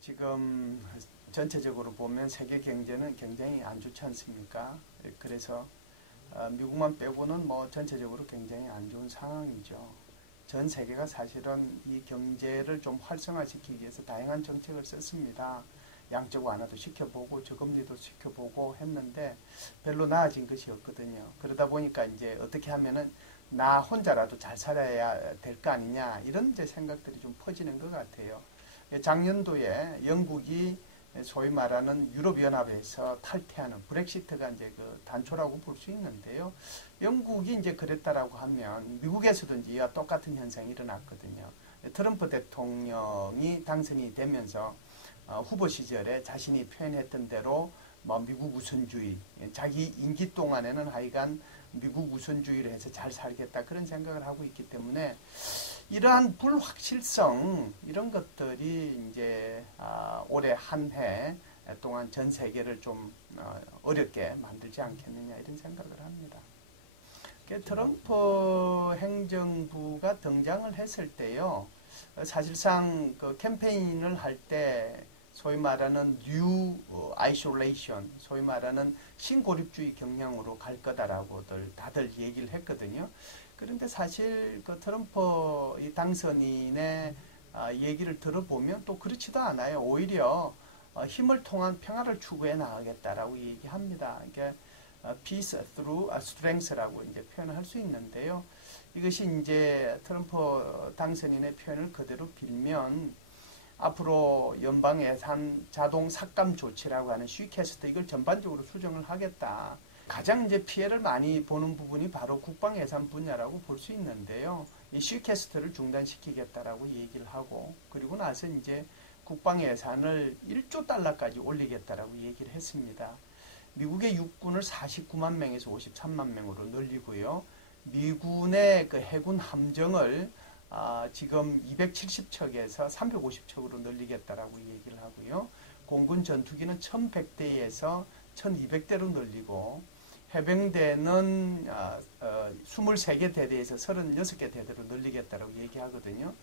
지금 전체적으로 보면 세계 경제는 굉장히 안 좋지 않습니까? 그래서 미국만 빼고는 뭐 전체적으로 굉장히 안 좋은 상황이죠. 전 세계가 사실은 이 경제를 좀 활성화시키기 위해서 다양한 정책을 썼습니다. 양적 완화도 시켜보고 저금리도 시켜보고 했는데 별로 나아진 것이 없거든요. 그러다 보니까 이제 어떻게 하면은 나 혼자라도 잘 살아야 될 거 아니냐 이런 이제 생각들이 좀 퍼지는 것 같아요. 작년도에 영국이 소위 말하는 유럽연합에서 탈퇴하는 브렉시트가 이제 그 단초라고 볼 수 있는데요. 영국이 이제 그랬다라고 하면 미국에서도 이제 이와 똑같은 현상이 일어났거든요. 트럼프 대통령이 당선이 되면서 후보 시절에 자신이 표현했던 대로 뭐 미국 우선주의, 자기 임기 동안에는 하여간 미국 우선주의를 해서 잘 살겠다 그런 생각을 하고 있기 때문에 이러한 불확실성 이런 것들이 이제 올해 한 해 동안 전 세계를 좀 어렵게 만들지 않겠느냐 이런 생각을 합니다. 트럼프 행정부가 등장을 했을 때요, 사실상 그 캠페인을 할 때 소위 말하는 뉴 아이솔레이션, 소위 말하는 신고립주의 경향으로 갈 거다라고들 다들 얘기를 했거든요. 그런데 사실 그 트럼프 이 당선인의 얘기를 들어보면 또 그렇지도 않아요. 오히려 힘을 통한 평화를 추구해 나가겠다라고 얘기합니다. 이게 peace through strength라고 이제 표현을 할 수 있는데요. 이것이 이제 트럼프 당선인의 표현을 그대로 빌면 앞으로 연방 예산 자동 삭감 조치라고 하는 쉬캐스트 이걸 전반적으로 수정을 하겠다. 가장 이제 피해를 많이 보는 부분이 바로 국방 예산 분야라고 볼 수 있는데요. 이 쉬캐스트를 중단시키겠다라고 얘기를 하고 그리고 나서 이제 국방 예산을 1조 달러까지 올리겠다라고 얘기를 했습니다. 미국의 육군을 49만 명에서 53만 명으로 늘리고요. 미군의 그 해군 함정을 지금 270척에서 350척으로 늘리겠다라고 얘기를 하고요. 공군 전투기는 1100대에서 1200대로 늘리고 해병대는 23개 대대에서 36개 대대로 늘리겠다라고 얘기하거든요.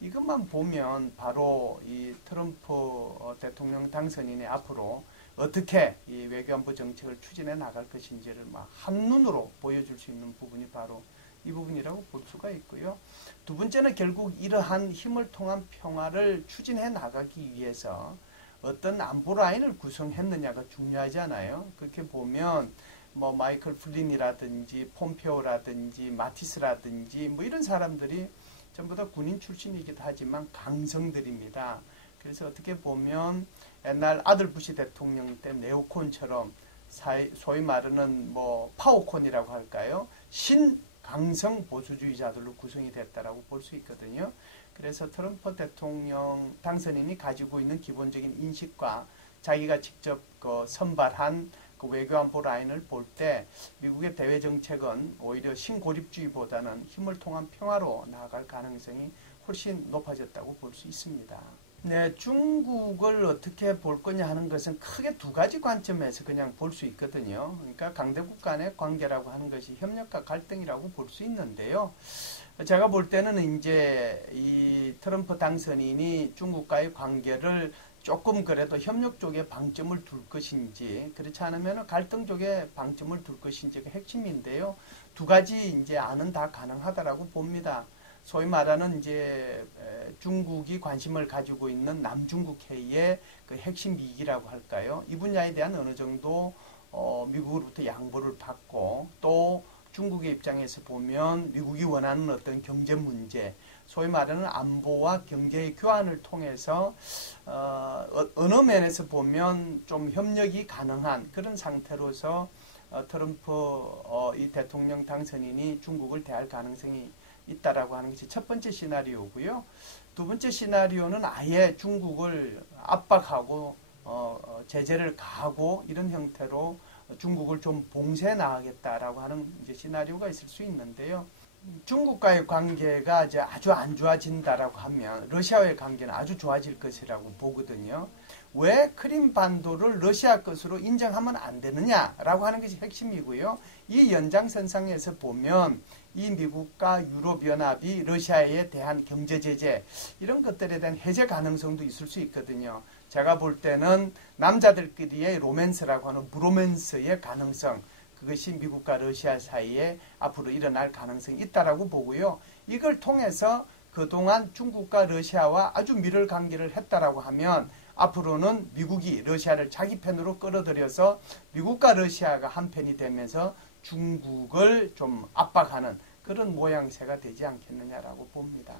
이것만 보면 바로 이 트럼프 대통령 당선인의 앞으로 어떻게 이 외교안보 정책을 추진해 나갈 것인지를 막 한눈으로 보여줄 수 있는 부분이 바로 이 부분이라고 볼 수가 있고요. 두 번째는 결국 이러한 힘을 통한 평화를 추진해 나가기 위해서 어떤 안보 라인을 구성했느냐가 중요하잖아요. 그렇게 보면 뭐 마이클 플린이라든지 폼페오라든지 마티스라든지 뭐 이런 사람들이 전부 다 군인 출신이기도 하지만 강성들입니다. 그래서 어떻게 보면 옛날 아들 부시 대통령 때 네오콘처럼 소위 말하는 뭐 파워콘이라고 할까요? 강성 보수주의자들로 구성이 됐다라고 볼 수 있거든요. 그래서 트럼프 대통령 당선인이 가지고 있는 기본적인 인식과 자기가 직접 선발한 그 외교안보 라인을 볼 때 미국의 대외 정책은 오히려 신고립주의보다는 힘을 통한 평화로 나아갈 가능성이 훨씬 높아졌다고 볼 수 있습니다. 네, 중국을 어떻게 볼 거냐 하는 것은 크게 두 가지 관점에서 그냥 볼 수 있거든요. 그러니까 강대국 간의 관계라고 하는 것이 협력과 갈등이라고 볼 수 있는데요. 제가 볼 때는 이제 이 트럼프 당선인이 중국과의 관계를 조금 그래도 협력 쪽에 방점을 둘 것인지 그렇지 않으면 갈등 쪽에 방점을 둘 것인지가 핵심인데요. 두 가지 이제 안은 다 가능하다라고 봅니다. 소위 말하는 이제 중국이 관심을 가지고 있는 남중국해의 그 핵심 위기라고 할까요? 이 분야에 대한 어느 정도 미국으로부터 양보를 받고 또 중국의 입장에서 보면 미국이 원하는 어떤 경제 문제, 소위 말하는 안보와 경제의 교환을 통해서 어느 면에서 보면 좀 협력이 가능한 그런 상태로서 트럼프 이 대통령 당선인이 중국을 대할 가능성이 있다라고 하는 것이 첫 번째 시나리오고요. 두 번째 시나리오는 아예 중국을 압박하고 제재를 가하고 이런 형태로 중국을 좀 봉쇄해 나가겠다라고 하는 이제 시나리오가 있을 수 있는데요. 중국과의 관계가 이제 아주 안 좋아진다라고 하면 러시아와의 관계는 아주 좋아질 것이라고 보거든요. 왜 크림반도를 러시아 것으로 인정하면 안 되느냐라고 하는 것이 핵심이고요. 이 연장선상에서 보면 이 미국과 유럽연합이 러시아에 대한 경제 제재 이런 것들에 대한 해제 가능성도 있을 수 있거든요. 제가 볼 때는 남자들끼리의 로맨스라고 하는 브로맨스의 가능성, 그것이 미국과 러시아 사이에 앞으로 일어날 가능성이 있다라고 보고요. 이걸 통해서 그동안 중국과 러시아와 아주 밀월 관계를 했다라고 하면 앞으로는 미국이 러시아를 자기 편으로 끌어들여서 미국과 러시아가 한편이 되면서 중국을 좀 압박하는 그런 모양새가 되지 않겠느냐라고 봅니다.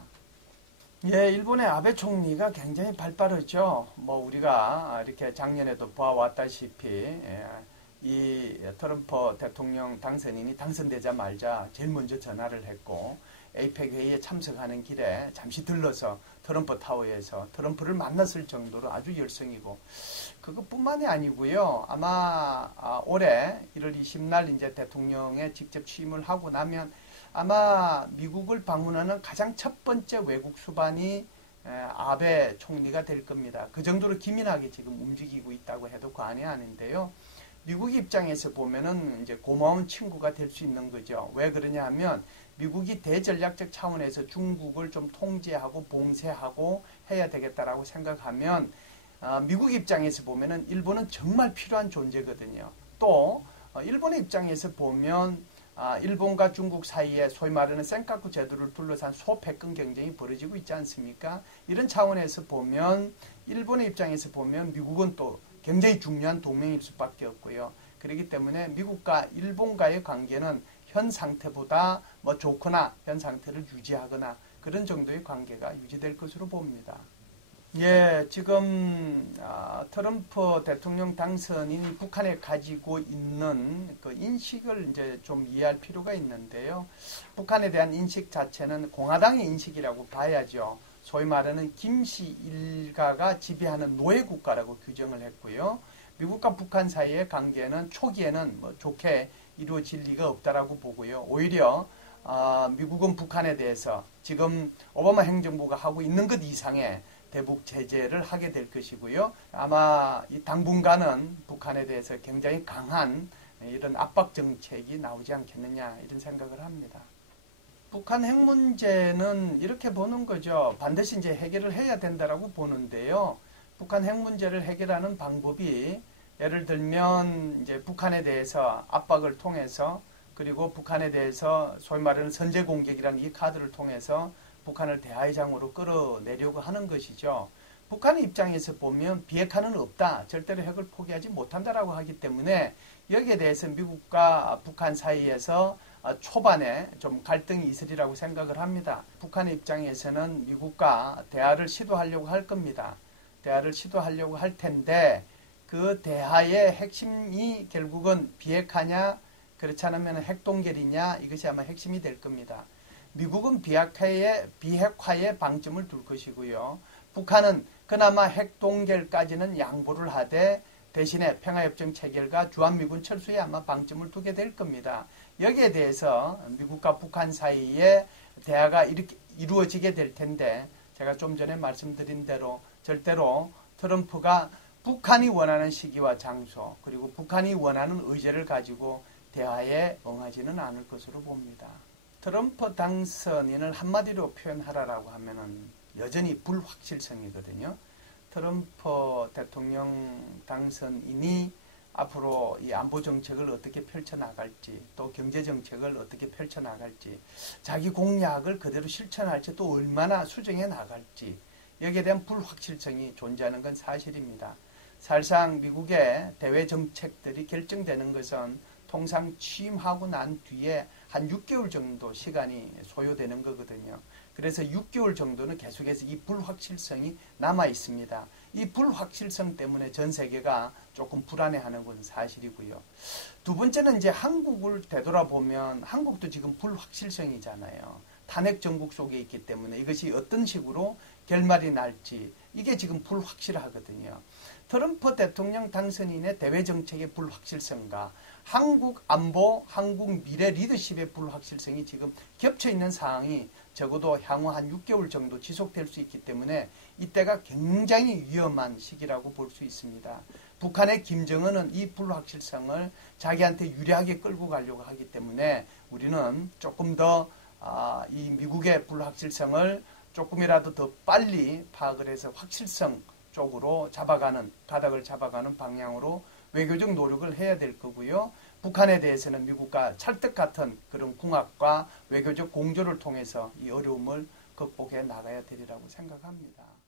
예, 일본의 아베 총리가 굉장히 발빠르죠. 우리가 이렇게 작년에도 보아왔다시피 이 트럼프 대통령 당선인이 당선되자마자 제일 먼저 전화를 했고 에이펙 회의에 참석하는 길에 잠시 들러서 트럼프 타워에서 트럼프를 만났을 정도로 아주 열성이고 그것뿐만이 아니고요. 아마 올해 1월 20날 이제 대통령에 직접 취임을 하고 나면 아마 미국을 방문하는 가장 첫 번째 외국 수반이 아베 총리가 될 겁니다. 그 정도로 기민하게 지금 움직이고 있다고 해도 과언이 아닌데요. 미국 입장에서 보면은 이제 고마운 친구가 될 수 있는 거죠. 왜 그러냐 하면 미국이 대전략적 차원에서 중국을 좀 통제하고 봉쇄하고 해야 되겠다라고 생각하면 미국 입장에서 보면은 일본은 정말 필요한 존재거든요. 또 일본의 입장에서 보면 일본과 중국 사이에 소위 말하는 센카쿠 제도를 둘러싼 소패권 경쟁이 벌어지고 있지 않습니까? 이런 차원에서 보면 일본의 입장에서 보면 미국은 또 굉장히 중요한 동맹일 수밖에 없고요. 그렇기 때문에 미국과 일본과의 관계는 현 상태보다 좋거나 현 상태를 유지하거나 그런 정도의 관계가 유지될 것으로 봅니다. 예, 지금 트럼프 대통령 당선인이 북한에 가지고 있는 그 인식을 이제 좀 이해할 필요가 있는데요. 북한에 대한 인식 자체는 공화당의 인식이라고 봐야죠. 소위 말하는 김씨 일가가 지배하는 노예 국가라고 규정을 했고요. 미국과 북한 사이의 관계는 초기에는 좋게 이루어질 리가 없다라고 보고요. 오히려 미국은 북한에 대해서 지금 오바마 행정부가 하고 있는 것 이상의 대북 제재를 하게 될 것이고요. 아마 당분간은 북한에 대해서 굉장히 강한 이런 압박 정책이 나오지 않겠느냐 이런 생각을 합니다. 북한 핵 문제는 이렇게 보는 거죠. 반드시 이제 해결을 해야 된다라고 보는데요. 북한 핵 문제를 해결하는 방법이 예를 들면 이제 북한에 대해서 압박을 통해서 그리고 북한에 대해서 소위 말하는 선제 공격이라는 이 카드를 통해서 북한을 대화의 장으로 끌어내려고 하는 것이죠. 북한의 입장에서 보면 비핵화는 없다. 절대로 핵을 포기하지 못한다라고 하기 때문에 여기에 대해서 미국과 북한 사이에서 초반에 좀 갈등이 있으리라고 생각을 합니다. 북한의 입장에서는 미국과 대화를 시도하려고 할 겁니다. 대화를 시도하려고 할 텐데 그 대화의 핵심이 결국은 비핵화냐 그렇지 않으면 핵동결이냐 이것이 아마 핵심이 될 겁니다. 미국은 비핵화에 방점을 둘 것이고요. 북한은 그나마 핵동결까지는 양보를 하되 대신에 평화협정 체결과 주한미군 철수에 아마 방점을 두게 될 겁니다. 여기에 대해서 미국과 북한 사이에 대화가 이렇게 이루어지게 될 텐데 제가 좀 전에 말씀드린 대로 절대로 트럼프가 북한이 원하는 시기와 장소 그리고 북한이 원하는 의제를 가지고 대화에 응하지는 않을 것으로 봅니다. 트럼프 당선인을 한마디로 표현하라고 하면은 여전히 불확실성이거든요. 트럼프 대통령 당선인이 앞으로 이 안보 정책을 어떻게 펼쳐나갈지 또 경제 정책을 어떻게 펼쳐나갈지 자기 공약을 그대로 실천할지 또 얼마나 수정해 나갈지 여기에 대한 불확실성이 존재하는 건 사실입니다. 사실상 미국의 대외 정책들이 결정되는 것은 통상 취임하고 난 뒤에 한 6개월 정도 시간이 소요되는 거거든요. 그래서 6개월 정도는 계속해서 이 불확실성이 남아 있습니다. 이 불확실성 때문에 전 세계가 조금 불안해하는 건 사실이고요. 두 번째는 이제 한국을 되돌아보면 한국도 지금 불확실성이잖아요. 탄핵 정국 속에 있기 때문에 이것이 어떤 식으로 결말이 날지 이게 지금 불확실하거든요. 트럼프 대통령 당선인의 대외 정책의 불확실성과 한국 안보, 한국 미래 리더십의 불확실성이 지금 겹쳐 있는 상황이 적어도 향후 한 6개월 정도 지속될 수 있기 때문에 이때가 굉장히 위험한 시기라고 볼 수 있습니다. 북한의 김정은은 이 불확실성을 자기한테 유리하게 끌고 가려고 하기 때문에 우리는 조금 더 이 미국의 불확실성을 조금이라도 더 빨리 파악을 해서 확실성 쪽으로 가닥을 잡아가는 방향으로 외교적 노력을 해야 될 거고요. 북한에 대해서는 미국과 찰떡 같은 그런 궁합과 외교적 공조를 통해서 이 어려움을 극복해 나가야 되리라고 생각합니다.